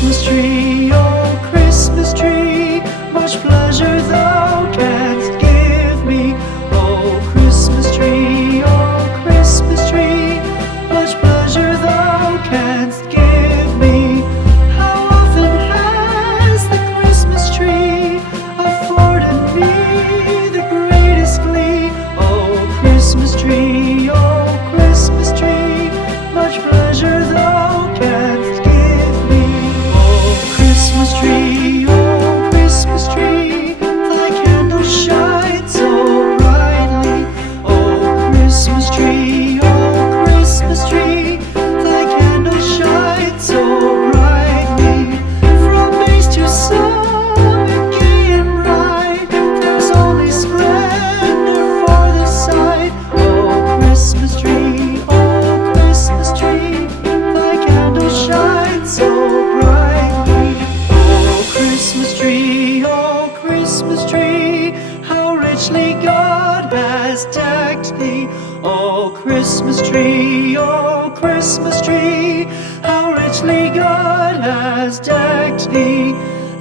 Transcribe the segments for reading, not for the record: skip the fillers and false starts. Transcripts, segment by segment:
Christmas tree, oh Christmas tree, much pleasure thou canst give me. Oh Christmas tree, much pleasure thou canst give me. How often has the Christmas tree afforded me the greatest glee? Oh Christmas tree, much pleasure thou canst give me. Oh Christmas tree, thy candle shines so brightly. Oh Christmas tree, thy candle shines so brightly. From base to summit, gay and bright, there's only splendor for the sight. Oh Christmas tree, thy candle shines so brightly. Oh Christmas tree, how richly God has decked thee. Oh Christmas tree, how richly God has decked thee.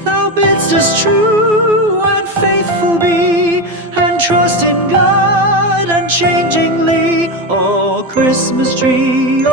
Thou bidst us true and faithful be, and trust in God unchangingly. Oh Christmas tree,